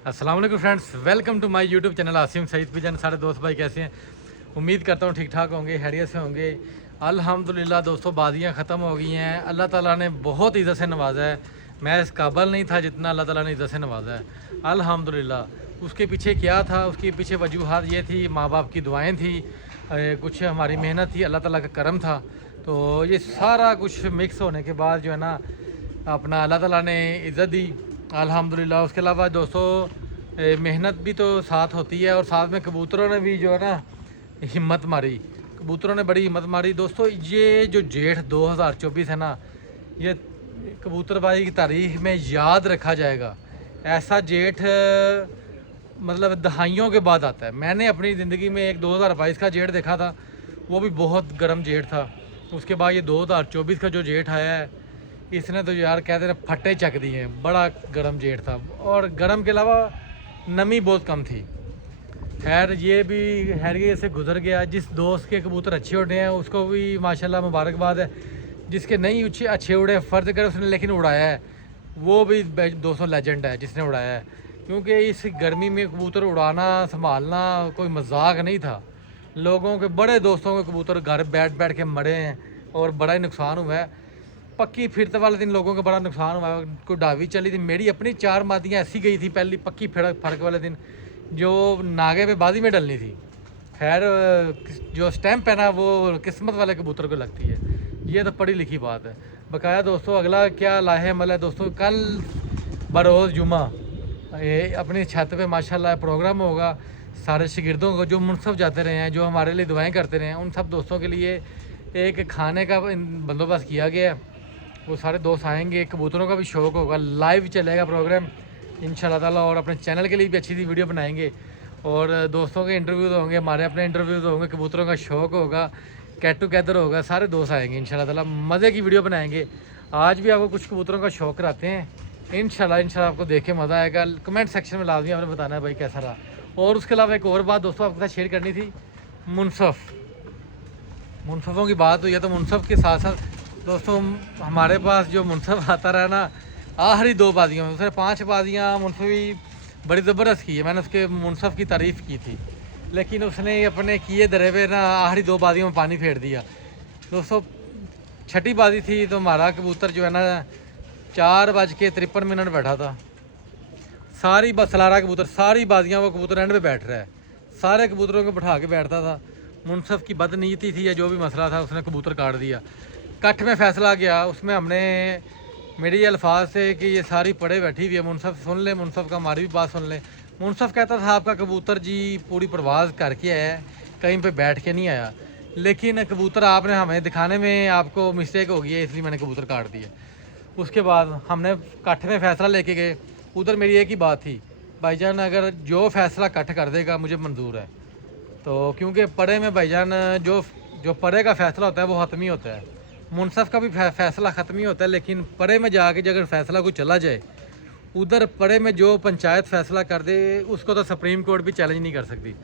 अस्सलाम वालेकुम friends, welcome to my YouTube channel Asim Saeed pigeon. सारे दोस्त भाई कैसे हैं? उम्मीद करता हूँ ठीक ठाक होंगे, हैरियत से होंगे। अल्हम्दुलिल्लाह दोस्तों, बादियाँ ख़त्म हो गई हैं। अल्लाह ताला ने बहुत इज़्ज़त से नवाजा है। मैं इस काबिल नहीं था जितना अल्लाह ताला ने इज़्ज़त से नवाजा है, अल्हम्दुलिल्लाह। उसके पीछे क्या था? उसके पीछे वजूहात ये थी, माँ बाप की दुआएँ थी, कुछ हमारी मेहनत थी, अल्लाह ताला का करम था। तो ये सारा कुछ मिक्स होने के बाद जो है ना, अपना अल्लाह ताला ने इज़्ज़त दी, अल्हम्दुलिल्लाह। उसके अलावा दोस्तों, मेहनत भी तो साथ होती है, और साथ में कबूतरों ने भी जो है ना हिम्मत मारी। कबूतरों ने बड़ी हिम्मत मारी दोस्तों। ये जो जेठ 2024 है ना, ये कबूतरबाजी की तारीख में याद रखा जाएगा। ऐसा जेठ मतलब दहाइयों के बाद आता है। मैंने अपनी ज़िंदगी में एक 2022 का जेठ देखा था, वो भी बहुत गर्म जेठ था। उसके बाद ये 2024 का जो जेठ आया है, इसने तो यार कहते हैं फट्टे चक दिए हैं। बड़ा गर्म जेठ था, और गर्म के अलावा नमी बहुत कम थी। खैर ये भी हैरियत से गुजर गया। जिस दोस्त के कबूतर अच्छे उड़े हैं उसको भी माशाल्लाह मुबारकबाद है। जिसके नहीं अच्छे उड़े, फ़र्ज कर उसने लेकिन उड़ाया है, वो भी दोस्तों लेजेंड है जिसने उड़ाया है। क्योंकि इस गर्मी में कबूतर उड़ाना संभालना कोई मजाक नहीं था। लोगों के बड़े दोस्तों के कबूतर घर बैठ बैठ के मरे हैं, और बड़ा ही नुकसान हुआ है। पक्की फिरते वाले दिन लोगों का बड़ा नुकसान हुआ है। कोई डावी चली थी, मेरी अपनी 4 मादियाँ ऐसी गई थी पहली पक्की फर्क वाले दिन, जो नागे पे बाजी में डलनी थी। खैर जो स्टैम्प है ना, वो किस्मत वाले कबूतर को लगती है। ये तो पढ़ी लिखी बात है। बकाया दोस्तों, अगला क्या लाहेमल है दोस्तों, कल बरोज़ जुमा ये अपनी छत पे माशाल्लाह प्रोग्राम होगा। सारे शागिर्दों को जो मुनसफ़ जाते रहे हैं, जो हमारे लिए दुआएं करते रहे हैं, उन सब दोस्तों के लिए एक खाने का बंदोबस्त किया गया है। वो सारे दोस्त आएंगे, कबूतरों का भी शौक़ होगा, लाइव चलेगा प्रोग्राम इंशाल्लाह ताला। और अपने चैनल के लिए भी अच्छी सी वीडियो बनाएंगे, और दोस्तों के इंटरव्यूज़ होंगे, हमारे अपने इंटरव्यूज़ होंगे, कबूतरों का शौक़ होगा, गेट टुगेदर होगा। सारे दोस्त आएंगे इंशाल्लाह ताला, मज़े की वीडियो बनाएंगे। आज भी आपको कुछ कबूतरों का शौक़ कराते हैं इंशाल्लाह आपको देख के मज़ा आएगा। कमेंट सेक्शन में लाजमी आपने बताना है भाई कैसा रहा। और उसके अलावा एक और बात दोस्तों आपके साथ शेयर करनी थी, मुनसफ़ों की बात हुई है, तो मुनसफ़ के साथ साथ दोस्तों हमारे पास जो मुनसफ़ आता रहा ना, आखिरी 2 बाजियों में, उसने 5 बाजियाँ मुनसफ़ी बड़ी ज़बरदस्त की है। मैंने उसके मुनसफ़ की तारीफ़ की थी, लेकिन उसने अपने किए धरे पे ना आखिरी 2 बाजियों में पानी फेर दिया दोस्तों। छठी बाजी थी तो हमारा कबूतर जो है ना 4:53 बैठा था। सारी सलारा कबूतर, सारी बाजियाँ वो कबूतर एंड पे बैठ रहा है। सारे कबूतरों को बैठा के बैठता था। मुनसफ़ की बदनीयती थी या जो भी मसला था, उसने कबूतर काट दिया। कट में फ़ैसला गया, उसमें हमने मेरे ये अल्फाज थे कि ये सारी पड़े बैठी हुई है, मुनसफ़ सुन ले, मुनसफ़ का हमारी भी बात सुन ले। मुनसफ़ कहता था आपका कबूतर जी पूरी परवाज़ करके आया है, कहीं पे बैठ के नहीं आया, लेकिन कबूतर आपने हमें दिखाने में आपको मिस्टेक हो गई है, इसलिए मैंने कबूतर काट दिया। उसके बाद हमने कट्ठ में फ़ैसला लेके गए। उधर मेरी एक ही बात थी, भाईजान अगर जो फ़ैसला कट्ठ कर देगा मुझे मंजूर है। तो क्योंकि पड़े में भाईजान जो जो पड़े का फ़ैसला होता है वो ख़त्म ही होता है। मुनसफ़ का भी फ़ैसला ख़त्म ही होता है, लेकिन पड़े में जाके जो अगर फ़ैसला कोई चला जाए, उधर पड़े में जो पंचायत फ़ैसला कर दे, उसको तो सुप्रीम कोर्ट भी चैलेंज नहीं कर सकती।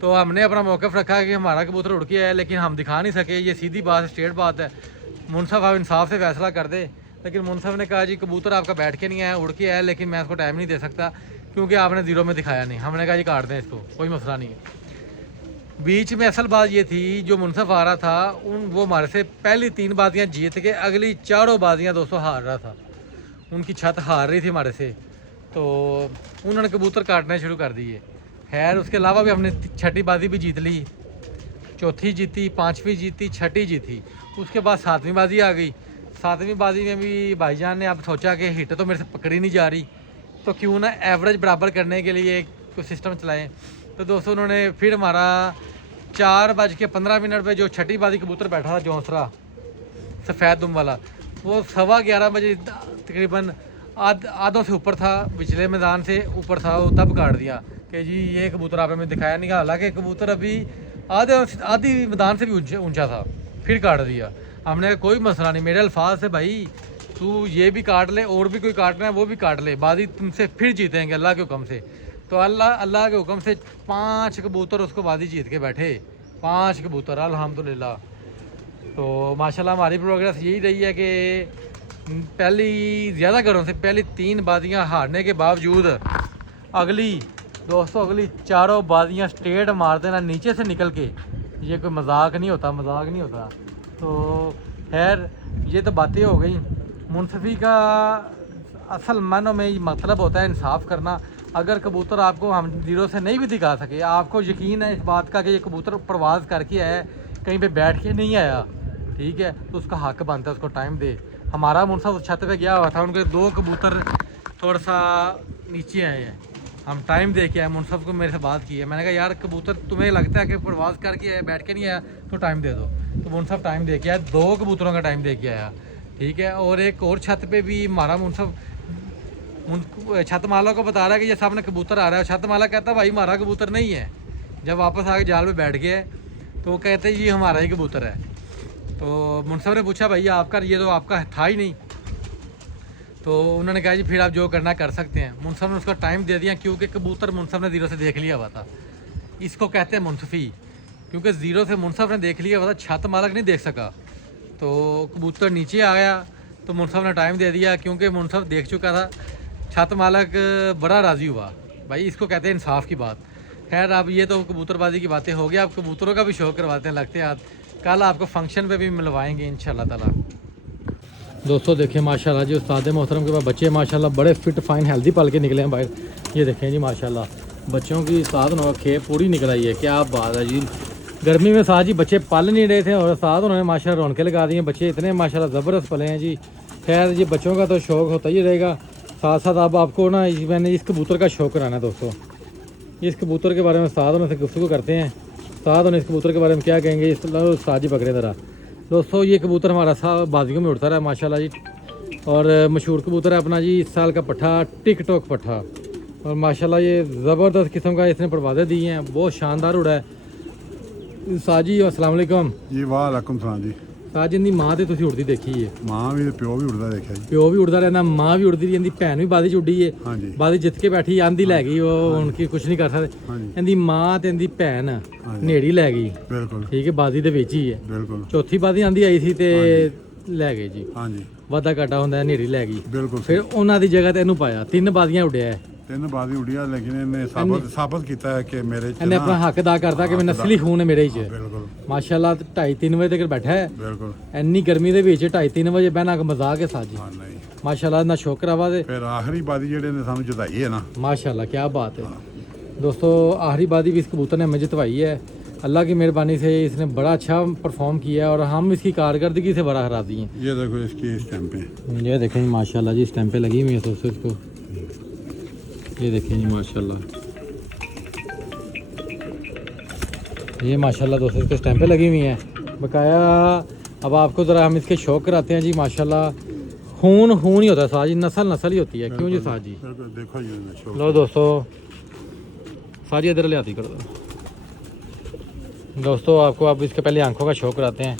तो हमने अपना मौक़िफ़ रखा कि हमारा कबूतर उड़ के आया, लेकिन हम दिखा नहीं सके। ये सीधी बात, स्ट्रेट बात है। मुनसफ़ आप इंसाफ से फ़ैसला कर दे, लेकिन मुनसफ़ ने कहा जी कबूतर आपका बैठ के नहीं आया, उड़ के आया, लेकिन मैं इसको टाइम नहीं दे सकता क्योंकि आपने ज़ीरो में दिखाया नहीं। हमने कहा जी काट दें इसको, कोई मसला नहीं है। बीच में असल बात ये थी, जो मुनसफ़ आ रहा था वो हमारे से पहली 3 बाजियाँ जीत के अगली चारों बाजियाँ दोस्तों हार रहा था। उनकी छत हार रही थी हमारे से, तो उन्होंने कबूतर काटने शुरू कर दिए। खैर उसके अलावा भी हमने छठी बाजी भी जीत ली, चौथी जीती, 5वीं जीती, छठी जीती। उसके बाद 7वीं बाजी आ गई। 7वीं बाजी में भी भाईजान ने अब सोचा कि हिट तो मेरे से पकड़ी नहीं जा रही, तो क्यों ना एवरेज बराबर करने के लिए कोई सिस्टम चलाएं। तो दोस्तों उन्होंने फिर हमारा 4:15 पे जो छठी बाजी कबूतर बैठा था जौंसरा सफ़ेद दुम वाला, वो 11:15 तकरीबन आधों से ऊपर था, पिछले मैदान से ऊपर था, वो तब काट दिया कि जी ये कबूतर आपने दिखाया नहीं। हालांकि कबूतर अभी आधी मैदान से भी ऊंचा था, फिर काट दिया। हमने कहा कोई मसला नहीं, मेरे अल्फाज से भाई तू ये भी काट ले, और भी कोई काटना है वो भी काट ले, बाजी तुमसे फिर जीतेंगे अल्लाह के हुक्म से। तो अल्लाह के हुक्म से 5 कबूतर उसको बाजी जीत के बैठे, 5 कबूतर अल्हम्दुलिल्लाह। तो माशाल्लाह हमारी प्रोग्रेस यही रही है कि पहली ज़्यादा घरों से पहली 3 बाजियां हारने के बावजूद अगली दोस्तों अगली चारों बाजियाँ स्ट्रेट मार देना नीचे से निकल के। ये कोई मजाक नहीं होता, मजाक नहीं होता। तो खैर ये तो बातें हो गई। मुनसफी का असल मानों में मतलब होता है इंसाफ करना। अगर कबूतर आपको हम ज़ीरो से नहीं भी दिखा सके, आपको यकीन है इस बात का कि ये कबूतर प्रवास करके आया है, कहीं पे बैठ के नहीं आया, ठीक है, तो उसका हक बनता है उसको टाइम दे। हमारा मुनसफ उस छत पे गया हुआ था, उनके 2 कबूतर थोड़ा सा नीचे आए हैं, हम टाइम दे के आए। मुनसफ को मेरे से बात की है, मैंने कहा यार कबूतर तुम्हें लगता है कि प्रवास करके आया, बैठ के नहीं आया, तो टाइम दे दो। तो मुनसफ टाइम दे के आया, 2 कबूतरों का टाइम दे के आया, ठीक है। और एक और छत पे भी हमारा मुनसफ छत माला को बता रहा है कि ये सामने कबूतर आ रहा है। छत माला कहता है भाई हमारा कबूतर नहीं है। जब वापस आके जाल पे बैठ गए तो वो कहते हैं ये हमारा ही कबूतर है। तो मुनसफ ने पूछा भैया आपका, ये तो आपका था ही नहीं। तो उन्होंने कहा जी फिर आप जो करना कर सकते हैं। मुनसफ ने उसका टाइम दे दिया, क्योंकि कबूतर मुनसफ ने ज़ीरो से देख लिया हुआ था। इसको कहते हैं मुनसफी, क्योंकि ज़ीरो से मुनसफ ने देख लिया हुआ था, छत मालक नहीं देख सका। तो कबूतर नीचे आ गया तो मुनसफ ने टाइम दे दिया, क्योंकि मुनसफ देख चुका था। छत मालक बड़ा राज़ी हुआ। भाई इसको कहते हैं इंसाफ की बात। खैर अब ये तो कबूतरबाजी की बातें हो गई, आप कबूतरों का भी शौक़ करवाते हैं लगते हैं आप। कल आपको फंक्शन पे भी मिलवाएंगे इंशाल्लाह ताला। दोस्तों देखें माशाल्लाह जी, उस्ताद मोहतरम के पास बच्चे माशाल्लाह बड़े फिट फाइन हेल्दी पल के निकले हैं बाहर। ये देखें जी माशाल्लाह, बच्चों की साथ उन्होंने खेप पूरी निकल आई है, क्या बात है जी। गर्मी में साथ जी बच्चे पल नहीं रहे थे और साथ उन्होंने माशाल्लाह रौनकें लगा दी हैं। बच्चे इतने माशाल्लाह ज़बरदस्त पले हैं जी। खैर जी बच्चों का तो शौक़ होता ही रहेगा, साथ साथ अब आपको ना मैंने इस कबूतर का शौक़ कराना है दोस्तों। इस कबूतर के बारे में साथ उनसे गुफ्तगू करते हैं, साथ उन्हें इस कबूतर के बारे में क्या कहेंगे, इस साजी पकड़े ज़रा। दोस्तों ये कबूतर हमारा बाजियों में उड़ता रहा है माशाल्लाह जी, और मशहूर कबूतर है अपना जी इस साल का पट्ठा, टिकटॉक पट्ठा। और माशाल्लाह ये ज़बरदस्त किस्म का इसने परवाज़ें दी हैं, बहुत शानदार उड़ा है। साजी अस्सलाम वालेकुम जी। वालेकुम सलाम जी। साज इनकी माँ तो तुसीं उड़दी देखी है, मां भी प्यो भी उड़दा देखा जी। प्यो भी उड़दा रहना, माँ भी उड़दी रही, इनकी भैन भी बादी च उड़ी है। हाँ जी। बादी जित के बैठी आंधी लै गई, वो उनकी कुछ नहीं कर सकते। हाँ जी। इनकी माँ ते इनकी भैन जी। नेड़ी लै गई, बिल्कुल ठीक है, बादी दे विच ही है। बिल्कुल। चौथी बादी आंधी आई थी ते लै गए जी, हाँ जी वादा घाटा होंदा नेड़ी लै गई। बिल्कुल। फिर उन्हां दी जगह ते इहनूं पाया, 3 बादियां उड़िया है। 3 बादी उड़िया, लेकिन इन्हें साबित किया है कि मेरे च इन्हें अपना हक अदा करता कि मैं नस्ली खून है मेरे च। बिल्कुल माशाल्लाह 2:30-3 बजे तक बैठा है। बिल्कुल। इन्नी गर्मी दे विच 2:30-3 बजे बहना का मजाक है साजी। हाँ नहीं, माशाल्लाह ना शौक रवा दे। फिर आखिरी बादी जेडे ने सानू जिताई है ना, माशाल्लाह क्या बात है। दोस्तों आखिरी बादी भी इस कबूतर ने हमें जितवाई है, अल्लाह की मेहरबानी से इसने बड़ा अच्छा परफॉर्म किया है और हम इसकी कारकर्दगी से बड़ा राज़ी हैं। ये देखो इसकी स्टैंपें, ये देखें माशाल्लाह जी स्टैंपें लगी हुई हैं दोस्तों इसको, ये देखें जी माशाल्लाह, ये माशाल्लाह दोस्तों इसके स्टैंपें लगी हुई हैं बकाया। अब आपको ज़रा हम इसके शौक कराते हैं जी। माशाल्लाह खून ही होता है साजी, नस्ल ही होती है, क्यों जी साजी। देखो जी। लो दोस्तों साजी इधर ले आती कर दो दोस्तों। आपको अब इसके पहले आंखों का शौक कराते हैं।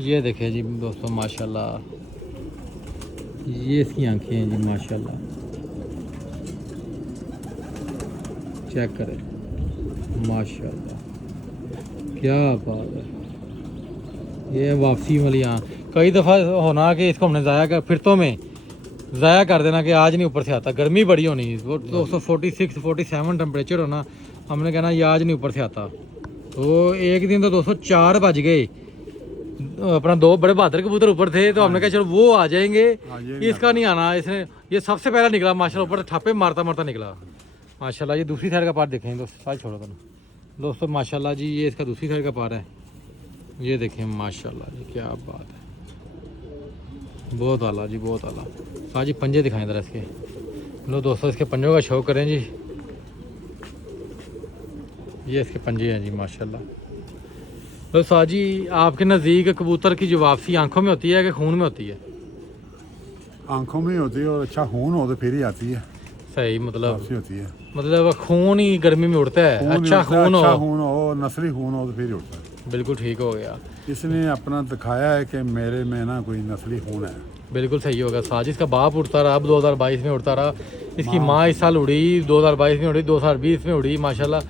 ये देखें जी दोस्तों माशाल्लाह, ये इसकी आंखें हैं जी माशाल्लाह, चेक करें माशाल्लाह क्या बात है। ये वापसी वाली आँख, कई दफ़ा होना कि इसको हमने ज़ाया कर फिरतों में ज़ाया कर देना कि आज नहीं ऊपर से आता, गर्मी बड़ी होनी, वो 246-47 टेम्परेचर होना, हमने कहना ये आज नहीं ऊपर से आता। तो एक दिन तो 204 बज गए, अपना 2 बड़े बहादुर कबूतर ऊपर थे, तो हमने कहा चलो वो आ जाएंगे, इसका नहीं आना। इसने ये सबसे पहला निकला माशाल्लाह, ऊपर ठप्पे मारता मारता निकला माशाल्लाह। ये दूसरी साइड का पार देखें दोस्तों, साथ छोड़ो दोस्तों माशाल्लाह जी, ये इसका दूसरी साइड का पार है। ये देखें माशाल्लाह जी क्या बात है, बहुत आला जी बहुत आला। साथ जी पंजे दिखाएं ज़रा इसके। लो दोस्तों इसके पंजों का शौक करें जी, ये इसके पंजे हैं जी माशाल्लाह। तो साजी आपके नज़दीक कबूतर की जो वापसी आंखों में होती है कि खून में होती है? आंखों में होती है, और अच्छा खून हो तो फिर ही आती है। सही मतलब होती है, मतलब खून ही गर्मी में उड़ता है। अच्छा खून हो, नस्ली खून हो तो फिर ही उड़ता है। बिल्कुल ठीक हो गया, इसने अपना दिखाया है कि मेरे में ना कोई नस्ली खून है। बिल्कुल सही होगा। साज इसका बाप उड़ता रहा, अब 2022 में उड़ता रहा, इसकी माँ इस साल उड़ी, 2022 में उड़ी, 2020 में उड़ी माशाल्लाह।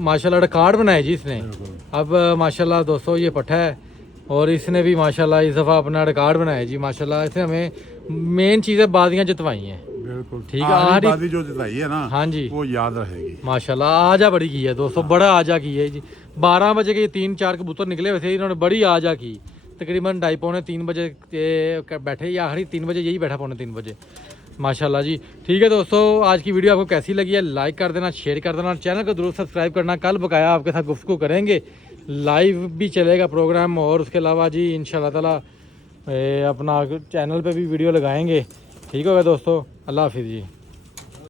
माशाल्लाह रिकॉर्ड बनाया जी इसने। अब माशाल्लाह दोस्तों ये पट्ठा है और इसने भी माशाल्लाह इस दफ़ा अपना रिकॉर्ड बनाया जी माशाल्लाह। इसने हमें मेन चीज़ें बादियाँ जितवाई हैं। बिल्कुल ठीक है, आखिरी आखिरी- बाजी जो जिताई है ना हाँ जी वो याद रहेगी। माशाल्लाह आजा बड़ी की है दोस्तों, बड़ा आजा की है जी। 12 बजे के 3-4 कबूतर निकले हुए थे, इन्होंने बड़ी आजा की। तकरीबन 2:30-3 बजे के बैठे, या आखिरी 3 बजे यही बैठा, 2:45 बजे। माशाल्लाह जी। ठीक है दोस्तों, आज की वीडियो आपको कैसी लगी है लाइक कर देना, शेयर कर देना, चैनल को जरूर सब्सक्राइब करना। कल बकाया आपके साथ गुफ्तगू करेंगे, लाइव भी चलेगा प्रोग्राम, और उसके अलावा जी इंशाल्लाह ताला अपना चैनल पे भी वीडियो लगाएंगे। ठीक होगा दोस्तों, अल्लाह हाफिज़ जी।